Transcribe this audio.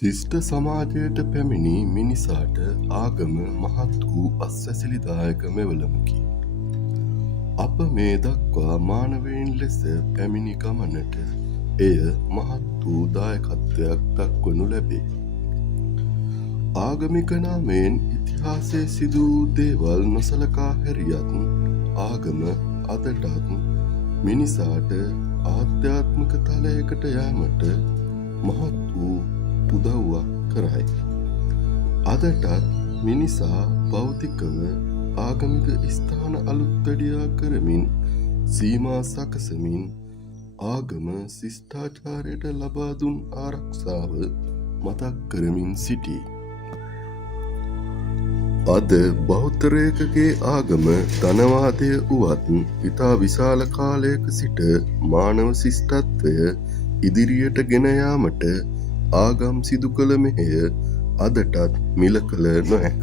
ශිෂ්ට සමාජයට පැමිණි මිනිසාට ආගම මහත් වූ අස්වැසිලිදායක මෙවලමකි. අප මේ දක්වා මානවයින් ලෙස පැමිණි ගමනට එය මහත් වූ දායකත්වයක් දක්වනු ලැබේ. ආගමික නාමයෙන් ඉතිහාසයේ සිදු වූ දේවල් නොසලකා හැරියත් ආගම අදටත් මිනිසාට ආධ්‍යාත්මික තලයකට යෑමට මහත් වූ උදව්වක් කරයි. අදටත් මිනිසා භෞතිකව ආගමික ස්ථාන අලුත්වැඩියා කරමින් සීමා සකසමින් ආගම ශිෂ්ටාචාරයට ලබා දුන් ආරක්ෂාව මතක් කරමින් සිටී. අද බෞද්ධරයකගේ ආගම ධනවාදය වුවත් ඉතා විශාල කාලයක සිට මානව ශිෂ්ටත්වය ඉදිරියට ගෙන යාමට ආගම් සිදු කළ මෙහෙය අදටත් මිල කළ නොහැක.